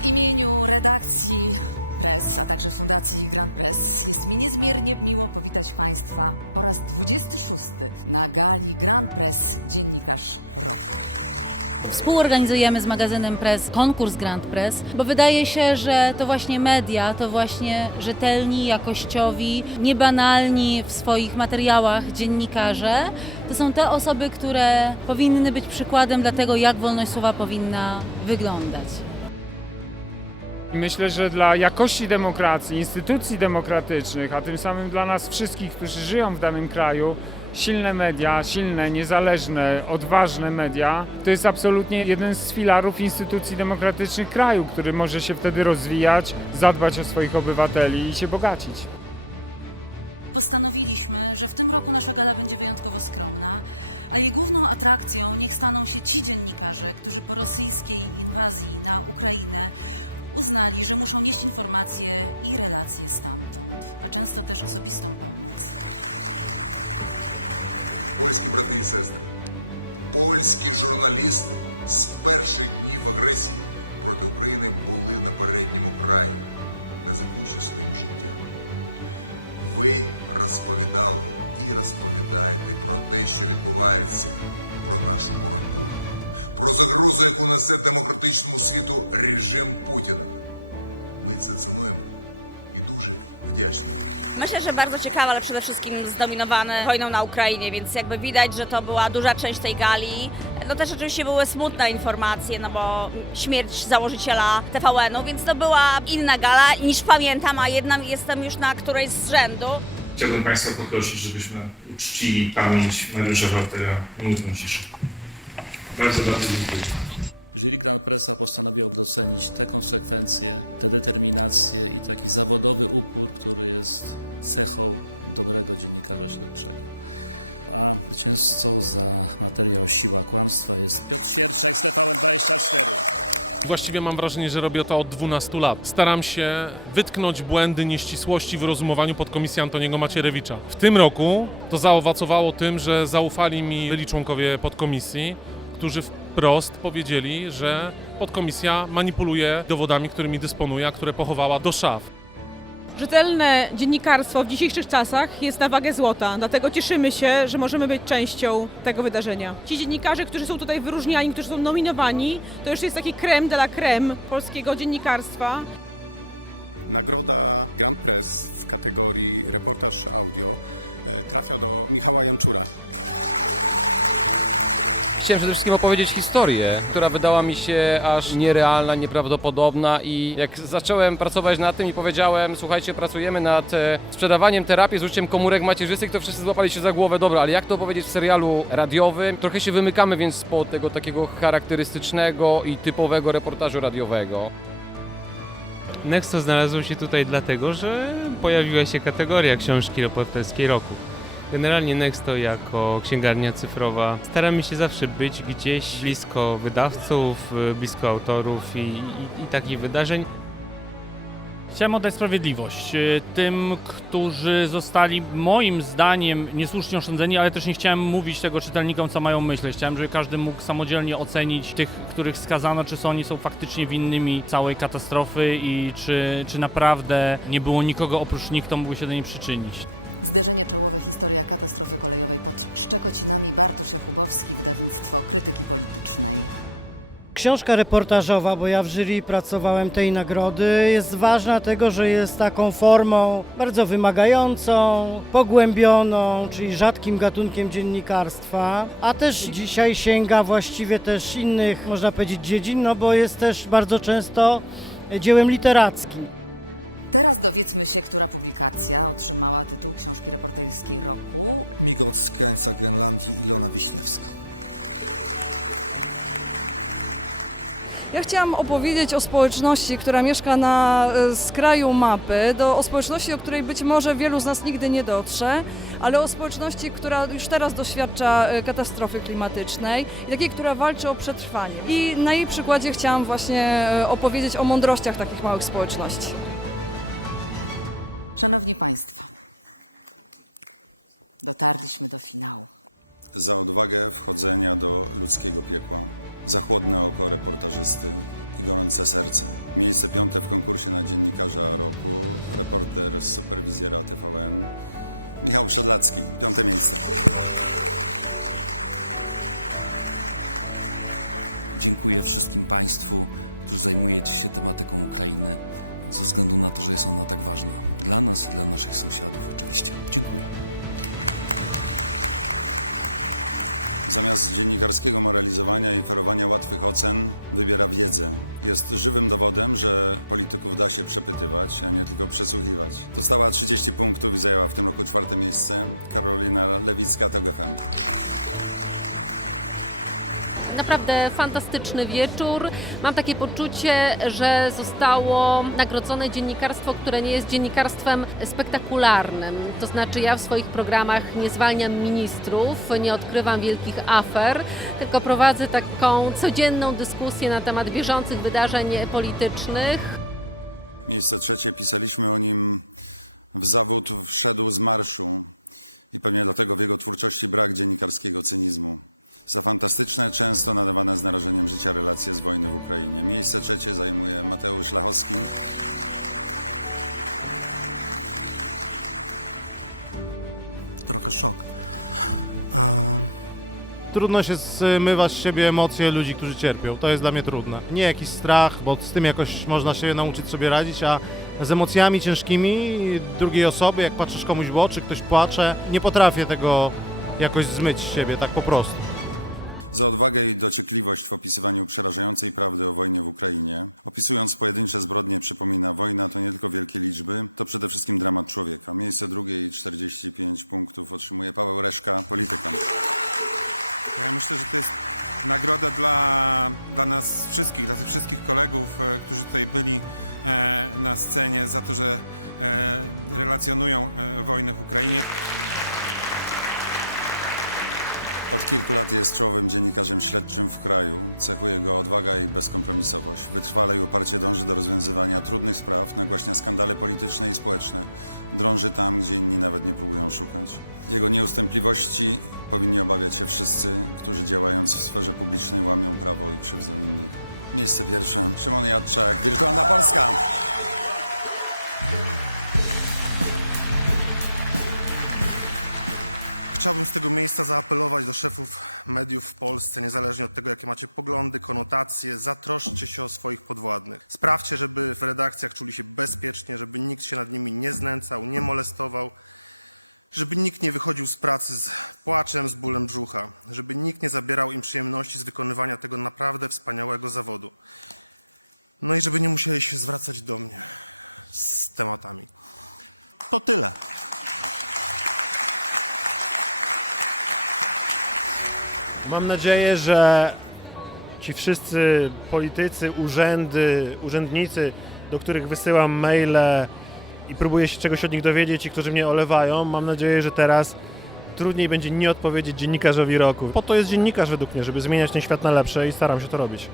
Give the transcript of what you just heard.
W imieniu redakcji Press, a także Fundacji Grand Press jest mi niezmiernie miło powitać Państwa po raz 26 na gali Grand Press Dziennikarz Roku. Współorganizujemy z magazynem Press konkurs Grand Press, bo wydaje się, że to właśnie media, to właśnie rzetelni, jakościowi, niebanalni w swoich materiałach dziennikarze, to są te osoby, które powinny być przykładem dla tego, jak wolność słowa powinna wyglądać. Myślę, że dla jakości demokracji, instytucji demokratycznych, a tym samym dla nas wszystkich, którzy żyją w danym kraju, silne media, silne, niezależne, odważne media, to jest absolutnie jeden z filarów instytucji demokratycznych kraju, który może się wtedy rozwijać, zadbać o swoich obywateli i się bogacić. Postanowiliśmy, że w tym roku nasza gala będzie wyjątkowo skromna, a jej główną atrakcją niech staną się ci dziennikarze, którzy po rosyjskiej inwazji na Ukrainę uznali, że muszą nieść informacje i relacje stamtąd, a często też osobistą pomoc. Польські брати і сестри, польські журналісти з перших днів агресії проти України були на передньому краї, ризикуючи своїм життям. Ви розповідали і розповідаєте про те, що відбувається, про нашу боротьбу, про загрозу, яку несе демократичному світу режим Путіна. Ми це цінуємо і дуже вдячні. вам. Myślę, że bardzo ciekawe, ale przede wszystkim zdominowany wojną na Ukrainie, więc jakby widać, że to była duża część tej gali. No też oczywiście były smutne informacje, no bo śmierć założyciela TVN-u, więc to była inna gala niż pamiętam, a jedna jestem już na którejś z rzędu. Chciałbym Państwa poprosić, żebyśmy uczcili pamięć Mariusza Waltera minutą ciszy. Bardzo, bardzo dziękuję. Jury Grand Pressa postanowiło docenić te konsekwencje, tę determinację i taki zawodowy upór, który jest cechą dobrego dziennikarza śledczego. A zwycięzcą za materiał Siła Kłamstwa jest Piotr Świerczek z TVN24. Właściwie mam wrażenie, że robię to od 12 lat. Staram się wytknąć błędy, nieścisłości w rozumowaniu podkomisji Antoniego Macierewicza. W tym roku to zaowocowało tym, że zaufali mi byli członkowie podkomisji, którzy wprost powiedzieli, że podkomisja manipuluje dowodami, którymi dysponuje, a które pochowała do szaf. Rzetelne dziennikarstwo w dzisiejszych czasach jest na wagę złota, dlatego cieszymy się, że możemy być częścią tego wydarzenia. Ci dziennikarze, którzy są tutaj wyróżniani, którzy są nominowani, to już jest taki creme de la creme polskiego dziennikarstwa. Nagroda Grand Press w kategorii reportaż audio e, trafia do Michała Janczura. Chciałem przede wszystkim opowiedzieć historię, która wydała mi się aż nierealna, nieprawdopodobna i jak zacząłem pracować nad tym i powiedziałem, słuchajcie, pracujemy nad e, sprzedawaniem terapii z użyciem komórek macierzystych, to wszyscy złapali się za głowę, dobra, ale jak to powiedzieć w serialu radiowym? Trochę się wymykamy więc spod tego takiego charakterystycznego i typowego reportażu radiowego. Nexto znalazło się tutaj dlatego, że pojawiła się kategoria książki reporterskiej roku. Generalnie Nexto jako księgarnia cyfrowa staramy się zawsze być gdzieś blisko wydawców, y, blisko autorów i, i, i takich wydarzeń. Chciałem oddać sprawiedliwość y, tym, którzy zostali moim zdaniem niesłusznie oszczędzeni, ale też nie chciałem mówić tego czytelnikom, co mają myśleć. Chciałem, żeby każdy mógł samodzielnie ocenić tych, których skazano, czy oni są faktycznie winnymi całej katastrofy i czy, czy naprawdę nie było nikogo oprócz nich, kto mógł się do niej przyczynić. Zderzenie czołowe Historia katastrofy kolejowej pod Szczekocinami Bartosz Jakubowski, wydawnictwo krytyki politycznej. Książka reportażowa, bo ja w jury pracowałem tej nagrody, jest ważna tego, że jest taką formą bardzo wymagającą, pogłębioną, czyli rzadkim gatunkiem dziennikarstwa, a też dzisiaj sięga właściwie też innych, można powiedzieć, dziedzin, no bo jest też bardzo często dziełem literackim. Teraz dowiedzmy się, która publikacja otrzymała tytuł książki reporterskiej roku. Migot z krańca Grenlandii Ilona Wiśniewska. Ja chciałam opowiedzieć o społeczności, która mieszka na e, skraju mapy, do, o społeczności, o której być może wielu z nas nigdy nie dotrze, ale o społeczności, która już teraz doświadcza e, katastrofy klimatycznej i takiej, która walczy o przetrwanie. I na jej przykładzie chciałam właśnie e, opowiedzieć o mądrościach takich małych społeczności. Szanowni Państwo, dotarliśmy do finału. za odwagę wchodzenia do ludzkiego piekła, za chłodne oko reportażysty i gorące serce. Miejsce piąte w konkursie na dziennikarza roku, reporter z superwizjera TVN, Michał Przedlacki, piąte miejsce. Dziękuję wszystkim Państwu, którzy zajmujecie się tematyką Ukrainy, ze względu na to, że jest ona tak ważna. Dla nas i dla naszych sąsiadów, oczywiście. Dziękuję. Zamiast dziennikarskiego moralizowania i ferowania łatwych ocen, wybiera wiedzę. Jest żywym dowodem, że polityków da się przepytywać, a nie tylko przesłuchiwać. Dostała 30 punktów i zajęła w tym roku czwarte miejsce. Karolina Lewicka, TOG FM. Naprawdę fantastyczny wieczór. Mam takie poczucie, że zostało nagrodzone dziennikarstwo, które nie jest dziennikarstwem spektakularnym. To znaczy ja w swoich programach nie zwalniam ministrów, nie odkrywam wielkich afer, tylko prowadzę taką codzienną dyskusję na temat bieżących wydarzeń politycznych. Miejsce trzecie, pisaliśmy o nim w zawód wszedł z marszu i pewnie dlatego w jego twórczości brak dziennikarskiego cynizmu. Za fantastyczne, często nadawane z narażeniem życia relacje z wojny w Ukrainie. Miejsce trzecie zajmuje Mateusz Lachowski. Trochę szok. Trudno się zmywać z siebie emocje ludzi, którzy cierpią. To jest dla mnie trudne. Nie jakiś strach, bo z tym jakoś można się nauczyć sobie radzić, a z emocjami ciężkimi drugiej osoby, jak patrzysz komuś w oczy, ktoś płacze, nie potrafię tego jakoś zmyć z siebie, tak po prostu. Za odwagę i dociekliwość w opisywaniu przerażającej prawdy o wojnie w Ukrainie. Opisując pojedyncze zbrodnie, przypomina, wojna to nie tylko wielkie liczby, to przede wszystkim dramat człowieka. Miejsce drugie i 45 punktów otrzymuje Paweł Reszka, polityka. Ja myślę, że to jest nagroda dla, dla nas wszystkich, dla tych wszystkich kolegów, e, którzy tutaj byli e, na scenie za to, że e, relacjonują wojnę w Ukrainie. Od kilku lat jest czołowym dziennikarzem śledczym w kraju. Cechuje go odwaga i bezkompromisowość. Wytrwale i uparcie dąży do rozwiązywania trudnych spraw, nagłaśnia skandale polityczne i społeczne. Drąży tam, gdzie inni nawet nie próbują szukać. Jego nieustępliwości powinni obawiać się wszyscy, którzy działając w sferze publicznej łamią prawo i krzywdzą innych. Miejsce pierwsze. Szymon Jadczak, Wirtualna Polska. Chciałbym z tego miejsca zaapelować do szefów mediów w Polsce, niezależnie od tego, jakie macie poglądy, konotacje, zatroszczcie się o swoich podwładnych. Sprawdźcie, żeby w redakcjach czuli się bezpiecznie, żeby nikt się nad nimi nie znęcał, nie molestował, żeby nikt nie wychodził z pracy z płaczem, z bólem brzucha, żeby nikt nie zabierał im przyjemności z wykonywania tego naprawdę wspaniałego zawodu. No i żeby nie musieli się zwracać do mnie z tematami. To tyle. Mam nadzieję, że ci wszyscy politycy, urzędy, urzędnicy, do których wysyłam maile i próbuję się czegoś od nich dowiedzieć i którzy mnie olewają, mam nadzieję, że teraz trudniej będzie nie odpowiedzieć dziennikarzowi roku. Po to jest dziennikarz według mnie, żeby zmieniać ten świat na lepsze i staram się to robić.